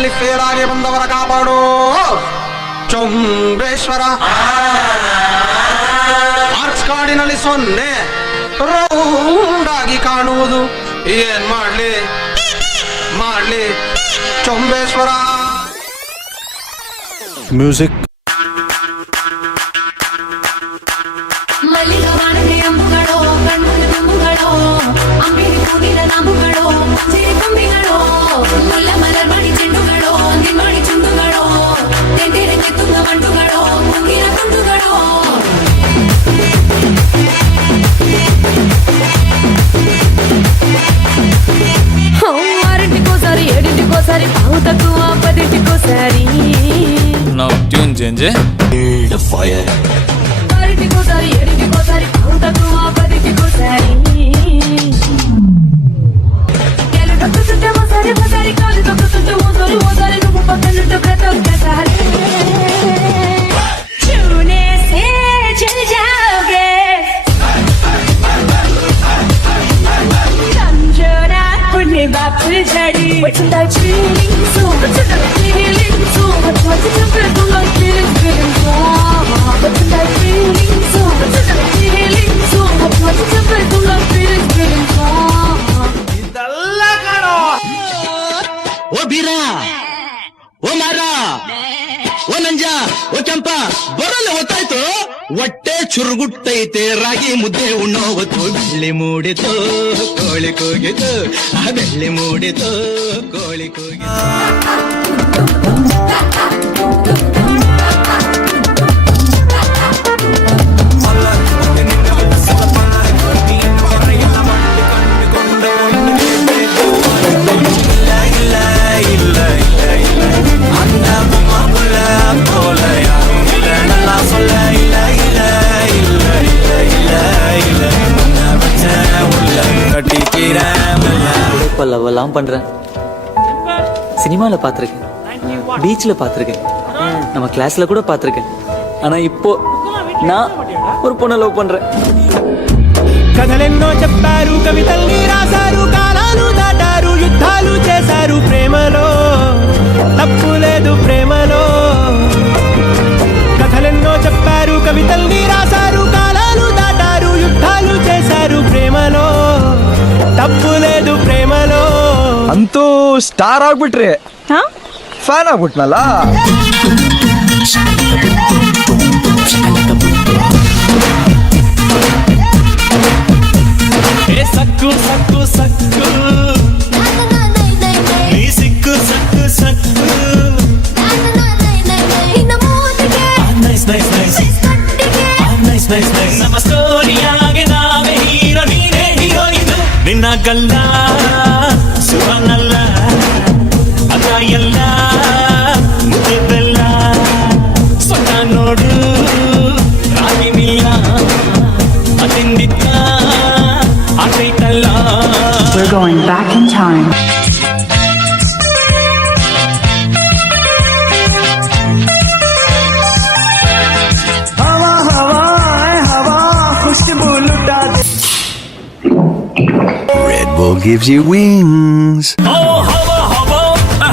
ಪರೀಕ್ಷೆಯಲ್ಲಿ ಫೇಲ್ ಆಗಿ ಬಂದವರ ಕಾಪಾಡು ಚೊಂಬೇಶ್ವರ. ಮಾರ್ಕ್ಸ್ ಕಾರ್ಡಿನಲ್ಲಿ 0 ರೌಂಡ್ ಆಗಿ ಕಾಣುವುದು ಏನ್ ಮಾಡ್ಲಿ ಚೊಂಬೇಶ್ವರ. ಮ್ಯೂಸಿಕ್. ಮಲ್ಲಿಗವಾಣದ ಅಂಬುಗಳೋ ಕಣ್ಣುಗಳ ತುಂಬುಗಳೋ ಅಂಬಿಡಿ ಕೂಗಿನ ನಾಮುಗಳೋ ಮುಂಜಿರಿ ಕೊಂಬಿಗಳೋ ಮುಲ್ಲ ಮಲರ್ಮಣಿ ಚೆಂಡುಗಳೋ ನಿಮ್ಮಣಿ ಚುಂಡುಗಳೋ ತೆಂದಿರೆ ತುಂಗ ಮಂಡುಗಳೋ ಮುಗಿನ ತುಂಡುಗಳೋ. ఆరింటికోసారి 7ంటికోసారి పావు తక్కువ 10ంటికోసారి నా ట్యూన్ చేంజ్. ఆరింటికోసారి 7ంటికోసారి పావు తక్కువ 10ంటికోసారి గెలు తక్కుతుంటే ఓసారి కాలు తక్కుతుంటే ఓసారి నువ్వు పక్కనుంటే ప్రతి ఒక్కసారి छूने से जल जाओगे समझोना पुण्य बाप जड़ी वचुंदा feeling so वचुंदा feeling so वचुंदा feeling so वचुंदा feeling so वचुंदा feeling so ಇದಲ್ಲ ಕಣೋ. ಓ ಬೀರ, ಓ ಮಾರ, ಓ ನಂಜ, ಓ ಕೆಂಪ ಬರಲ್ಲ ಹೊತ್ತಾಯ್ತು. ಹೊಟ್ಟೆ ಚುರುಗುಟ್ಟೈತೆ ರಾಗಿ ಮುದ್ದೆ ಉಣ್ಣೋ ಹೊತ್ತು. ಬೆಳ್ಳಿ ಮೂಡಿತು ಕೋಳಿ ಕೂಗಿತು, ಆ ಬೆಳ್ಳಿ ಮೂಡಿತು ಕೋಳಿ ಕೂಗಿತು. லவ்லாம் பண்றேன். சினிமால பாத்திருக்கேன், பீச்ல பாத்திருக்கேன், நம்ம கிளாஸ்ல கூட பாத்திருக்கேன். ஆனா இப்போ நான் ஒரு பொண்ணை லவ் பண்றேன். కథలెన్నో చెప్పారు, కవితల్ని రాశారు, కాలాలు దాటారు, యుద్ధాలు చేశారు ప్రేమలో, తప్పు లేదు ప్రేమలో. కథలెన్నో చెప్పారు, కవితల్ని రాశారు, కాలాలు దాటారు, యుద్ధాలు చేశారు ప్రేమలో, ತಪ್ಪು లేదు ಪ್ರೇಮಲೋ. ಅಂತೂ ಸ್ಟಾರ್ ಆಗ್ಬಿಟ್ರಿ, ಫ್ಯಾನ್ ಆಗ್ಬಿಟ್ನಲ್ಲ. ಸಕ್ಕು ಸಕ್ಕು ಸಕ್ಕು ನೀ ಸಿಕ್ಕು ಸಕ್ಕು ಸಕ್ಕು. Nice nice nice nice nice nice. ನಮ್ಮ ಸ್ಟೋರಿಯಾಗೆ ನಾವೇ ಹೀರೋ, ನೀನೇ ಹೀರೋಯಿನ್. ನಿನ್ನ ಗಲ್ಲ ಸುವರ್ಣಲ್ಲ, ಅದ ಎಲ್ಲ ಮುದ್ದೆ ಬೆಲ್ಲ. ಸೊಟ್ಟ ನೋಡು ರಾಗಿ ಮಿಲ್ಲ, ಅತಿಂದಿದ್ದ ಆತೈತಲ್ಲ. We're going back in time. हवा हवा हवा खुशबू लुटा दे. Red Bull gives you wings. ओ हवा हवा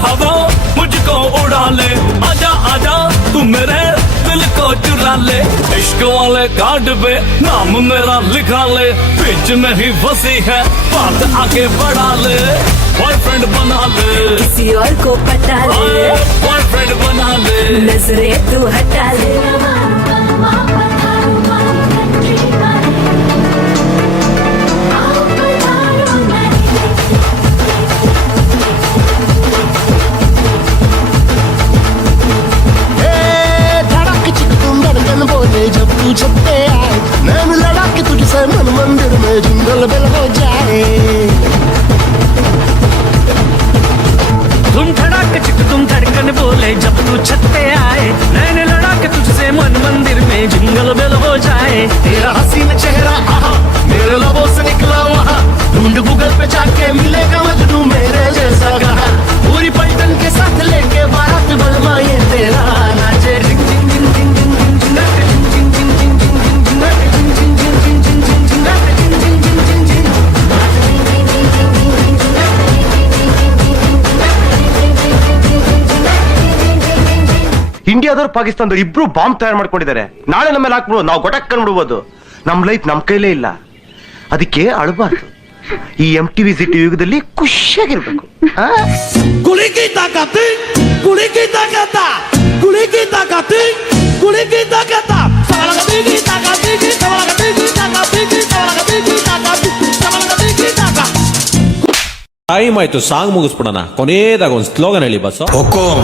हवा मुझको उड़ा ले, आजा आजा तू मेरे दिल को चुरा ले. इश्क वाले कार्ड पे नाम मेरा लिखा ले, बीच में ही फंसी है बात आगे बढ़ा ले. बॉयफ्रेंड बना ले, किसी और को पटा ले, बॉयफ्रेंड बना ले. नजरे तू हटा ले. जब तू छपते आए नैन लड़ा के तुझसे मन मंदिर में जिंगल बेल हो जाए. तुम धड़क चिक तुम धड़कन बोले जब तू छत पे आए, नैन लड़ा के तुझसे मन मंदिर में जिंगल बेल हो जाए. तेरा हसीन चेहरा आहा मेरे लबों से निकला वहाँ, ढूंढ गूगल पे जाके मिलेगा मजनू मेरे जैसा कहा. पूरी पलटन के साथ लेके बारात बलमा ये तेरा नाचे. Ring ring ring ring ring ಇಂಡಿಯಾದವ್ರು ಪಾಕಿಸ್ತಾನದವ್ರು ಇಬ್ರು ಬಾಂಬ್ ತಯಾರು ಮಾಡ್ಕೊಂಡಿದ್ದಾರೆ. ನಾಳೆ ನಮ್ಮ ಮೇಲೆ ಹಾಕ್ಬಿಡ್ಬೋದು, ನಾವು ಗೊಟಕ್ಕಂಡ್ಬಿಡ್ಬೋದು. ನಮ್ ಲೈಫ್ ನಮ್ ಕೈಲೇ ಇಲ್ಲ, ಅದಕ್ಕೆ ಅಳಬಾರ್ದು. ಈ MTV ಸಿಟಿ ಯುಗದಲ್ಲಿ ಖುಷಿಯಾಗಿರ್ಬೇಕು. ಗುಳಿಗೆ ತಾಕತ್ ಗುಳಿಗೆ ತಾಕತ್ತ ಗುಳಿಗೆ ತಾಕತ್ ಗುಳಿಗೆ ತಾಕತ್ತ ಸವಲಗದಿಗಿ ತಾಕತ್ತಿಗಿ ಸವಲಗದಿಗಿ ತಾಕತ್ತಿಗಿ ಸವಲಗದಿಗಿ ತಾಕತ್ತಿ ಸವಲಗದಿಗಿ ತಾಕ. ಟೈಮ್ ಆಯ್ತು, ಸಾಂಗ್ ಮುಗಿಸ್ಬಿಡೋಣ. ಕೊನೆಯದಾಗ ಒಂದು ಸ್ಲೋಗನ್ ಹೇಳಿ ಬಸ್. ಹುಕುಂ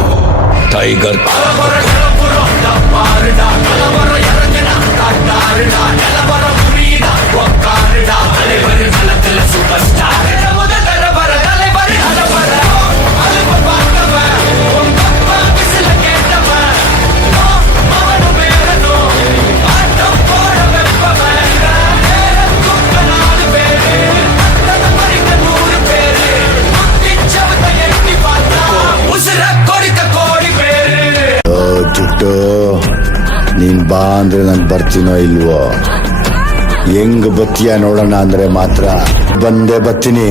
ಟೈಗರ್. ಜುಟ್ಟು ನೀನ್ ಬಾ ಅಂದ್ರೆ ನಾನು ಬರ್ತೀನೋ ಇಲ್ವೋ? ಹೆಂಗ್ ಬತ್ತೀಯ ನೋಡೋಣ ಅಂದ್ರೆ ಮಾತ್ರ ಬಂದೇ ಬರ್ತೀನಿ.